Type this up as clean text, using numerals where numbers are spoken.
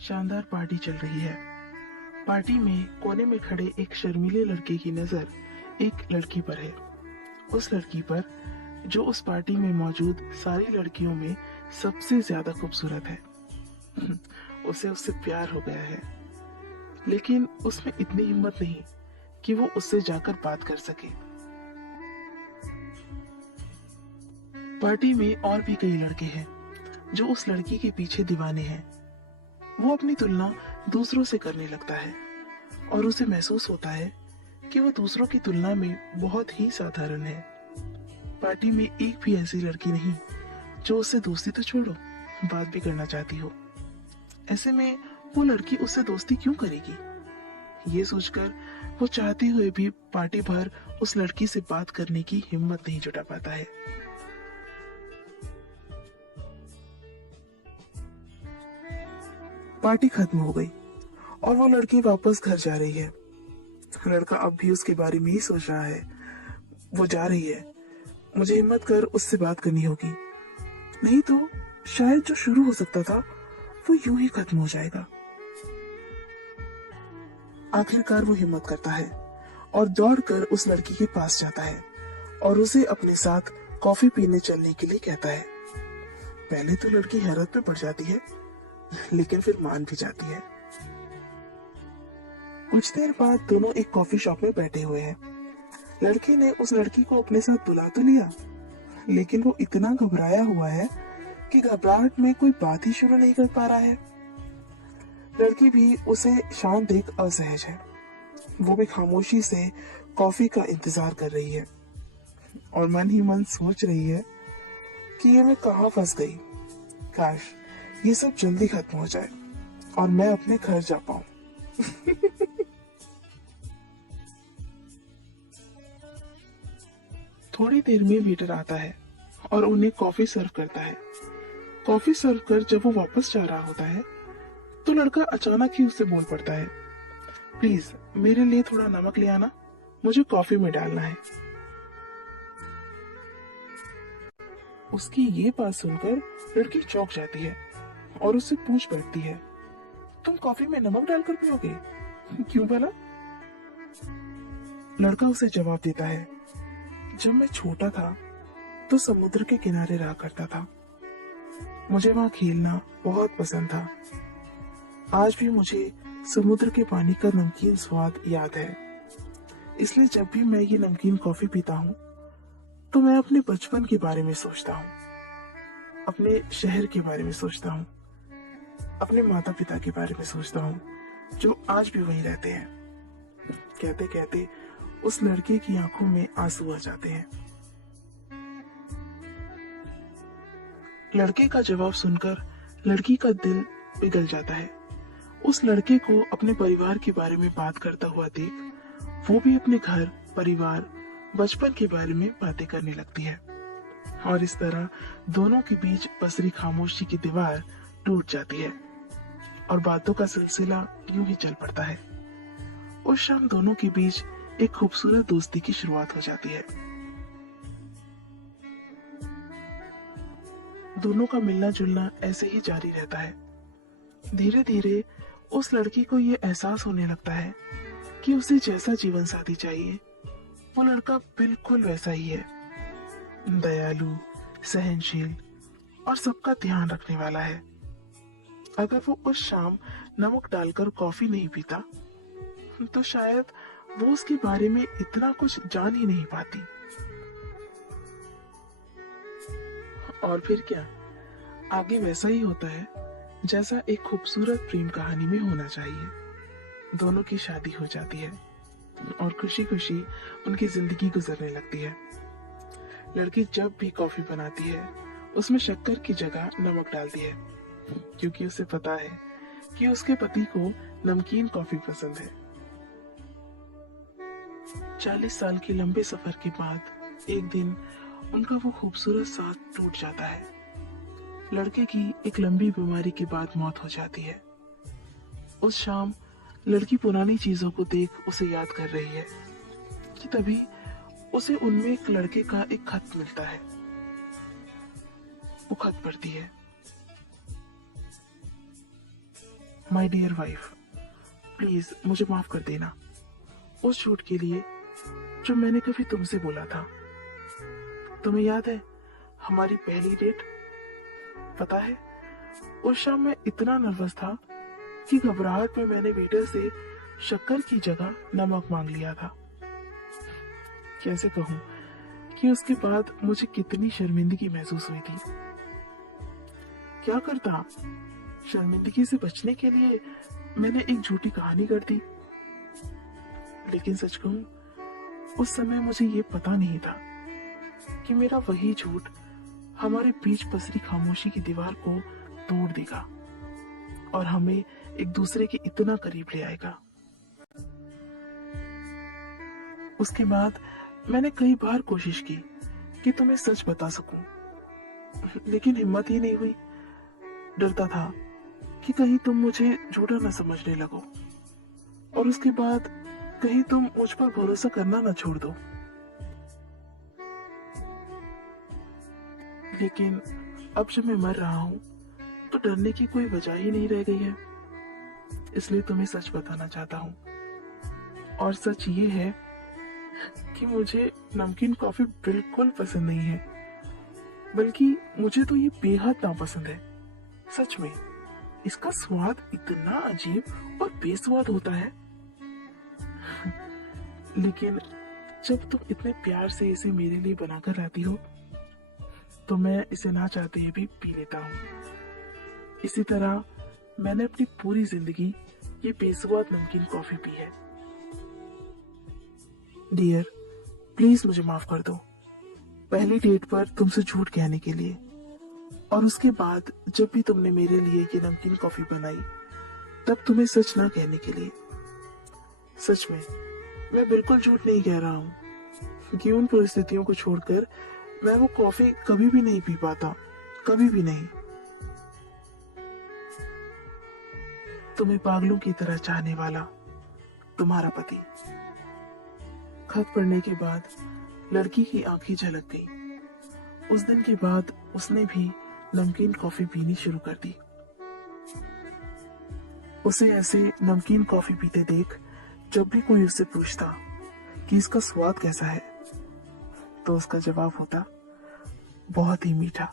शानदार पार्टी चल रही है। पार्टी में कोने में खड़े एक शर्मीले लड़के की नजर एक लड़की पर है। उस लड़की पर जो उस पार्टी में मौजूद सारी लड़कियों में सबसे ज्यादा खूबसूरत है। उसे उससे प्यार हो गया है, लेकिन उसमें इतनी हिम्मत नहीं कि वो उससे जाकर बात कर सके। पार्टी में और भी कई लड़के हैं जो उस लड़की के पीछे दीवाने हैं। वो अपनी तुलना दूसरों से करने लगता है और उसे महसूस होता है कि वो दूसरों की तुलना में बहुत ही साधारण है। पार्टी में एक भी ऐसी लड़की नहीं जो उससे दोस्ती तो छोड़ो, बात भी करना चाहती हो। ऐसे में वो लड़की उससे दोस्ती क्यों करेगी? ये सोचकर वो चाहते हुए भी पार्टी भर उस लड़की से बात करने की हिम्मत नहीं जुटा पाता है। पार्टी खत्म हो गई और वो लड़की वापस घर जा रही है। लड़का अब भी उसके बारे में ही सोच रहा है। वो जा रही है, मुझे हिम्मत कर उससे बात करनी होगी, नहीं तो शायद जो शुरू हो सकता था वो यूं ही खत्म हो जाएगा। आखिरकार वो हिम्मत करता है और दौड़कर उस लड़की के पास जाता है और उसे अपने साथ कॉफी पीने चलने के लिए कहता है। पहले तो लड़की हैरत में पड़ जाती है, लेकिन फिर मान भी जाती है। कुछ देर बाद दोनों एक कॉफी शॉप में बैठे हुए हैं। लड़के ने उस लड़की को अपने साथ बुला तो लिया, लेकिन वो इतना घबराया हुआ है कि घबराहट में कोई बात ही शुरू नहीं कर पा रहा है। लड़की भी उसे शांत देख असहज है। वो भी खामोशी से कॉफी का इंतजार कर रही है और मन ही मन सोच रही है कि ये मैं कहाँ फंस गई। काश ये सब जल्दी खत्म हो जाए और मैं अपने घर जा पाऊं। थोड़ी देर में वेटर आता है और उन्हें कॉफी सर्व करता है। कॉफी सर्व कर जब वो वापस जा रहा होता है तो लड़का अचानक ही उससे बोल पड़ता है, प्लीज मेरे लिए थोड़ा नमक ले आना, मुझे कॉफी में डालना है। उसकी ये बात सुनकर लड़की चौंक जाती है और उससे पूछ बैठती है, तुम कॉफी में नमक डालकर पियोगे? क्यों भला? लड़का उसे जवाब देता है, जब मैं छोटा था तो समुद्र के किनारे रहा करता था। मुझे वहां खेलना बहुत पसंद था। आज भी मुझे समुद्र के पानी का नमकीन स्वाद याद है। इसलिए जब भी मैं ये नमकीन कॉफी पीता हूँ तो मैं अपने बचपन के बारे में सोचता हूँ, अपने शहर के बारे में सोचता हूँ, अपने माता पिता के बारे में सोचता हूँ जो आज भी वहीं रहते हैं। कहते कहते उस लड़के की आंखों में आंसू आ जाते हैं। लड़के का जवाब सुनकर लड़की का दिल पिघल जाता है। उस लड़के को अपने परिवार के बारे में बात करता हुआ देख वो भी अपने घर, परिवार, बचपन के बारे में बातें करने लगती है और इस तरह दोनों के बीच पसरी खामोशी की दीवार टूट जाती है और बातों का सिलसिला यूं ही चल पड़ता है। उस शाम दोनों के बीच एक खूबसूरत दोस्ती की शुरुआत हो जाती है। दोनों का मिलना जुलना ऐसे ही जारी रहता है। धीरे धीरे उस लड़की को ये एहसास होने लगता है कि उसे जैसा जीवन साथी चाहिए वो लड़का बिल्कुल वैसा ही है। दयालु, सहनशील और सबका ध्यान रखने वाला है। अगर वो उस शाम नमक डालकर कॉफी नहीं पीता तो शायद वो उसके बारे में इतना कुछ जान ही नहीं पाती। और फिर क्या, आगे वैसा ही होता है जैसा एक खूबसूरत प्रेम कहानी में होना चाहिए। दोनों की शादी हो जाती है और खुशी खुशी उनकी जिंदगी गुजरने लगती है। लड़की जब भी कॉफी बनाती है उसमें शक्कर की जगह नमक डालती है, क्योंकि उसे पता है कि उसके पति को नमकीन कॉफी पसंद है। 40 साल के लंबे सफर के बाद एक दिन उनका वो खूबसूरत साथ टूट जाता है। लड़के की एक लंबी बीमारी के बाद मौत हो जाती है। उस शाम लड़की पुरानी चीजों को देख उसे याद कर रही है कि तभी उसे उनमें एक लड़के का एक खत मिलता है। वो खत पढ़ती है, माय डियर वाइफ, प्लीज मुझे माफ कर देना उस झूठ के लिए जो मैंने कभी तुमसे बोला था। तुम्हें याद है हमारी पहली डेट? पता है उस शाम मैं इतना नर्वस था कि घबराहट में मैंने वेटर से शक्कर की जगह नमक मांग लिया था। कैसे कहूं कि उसके बाद मुझे कितनी शर्मिंदगी महसूस हुई थी। क्या करता, शर्मिंदगी से बचने के लिए मैंने एक झूठी कहानी कर दी। लेकिन सच कहूं उस समय मुझे ये पता नहीं था कि मेरा वही झूठ हमारे बीच पसरी खामोशी की दीवार को तोड़ देगा और हमें एक दूसरे के इतना करीब ले आएगा। उसके बाद मैंने कई बार कोशिश की कि तुम्हें सच बता सकूं, लेकिन हिम्मत ही नहीं हुई। डरता था कि कहीं तुम मुझे झूठा न समझने लगो और उसके बाद कहीं तुम मुझ पर भरोसा करना न छोड़ दो। लेकिन अब जब मैं मर रहा हूं तो डरने की कोई वजह ही नहीं रह गई है। इसलिए तुम्हें सच बताना चाहता हूं, और सच ये है कि मुझे नमकीन कॉफी बिल्कुल पसंद नहीं है, बल्कि मुझे तो ये बेहद नापसंद है। सच में इसका स्वाद इतना अजीब और बेस्वाद होता है। लेकिन जब तुम इतने प्यार से इसे मेरे लिए बनाकर लाती हो तो मैं इसे ना चाहते हुए भी पी लेता हूँ। इसी तरह मैंने अपनी पूरी जिंदगी ये बेस्वाद नमकीन कॉफी पी है। डियर, प्लीज मुझे माफ कर दो पहली डेट पर तुमसे झूठ कहने के लिए, और उसके बाद जब भी तुमने मेरे लिए ये नमकीन कॉफी बनाई तब तुम्हें सच ना कहने के लिए। सच में मैं बिल्कुल झूठ नहीं कह रहा हूँ कि उन परिस्थितियों को छोड़कर मैं वो कॉफी कभी भी नहीं पी पाता, कभी भी नहीं। तुम्हें पागलों की तरह चाहने वाला तुम्हारा पति। खत पढ़ने के बाद लड़की की आंखें झलक गई। उस दिन के बाद उसने भी नमकीन कॉफी पीनी शुरू कर दी। उसे ऐसे नमकीन कॉफी पीते देख जब भी कोई उससे पूछता कि इसका स्वाद कैसा है तो उसका जवाब होता बहुत ही मीठा।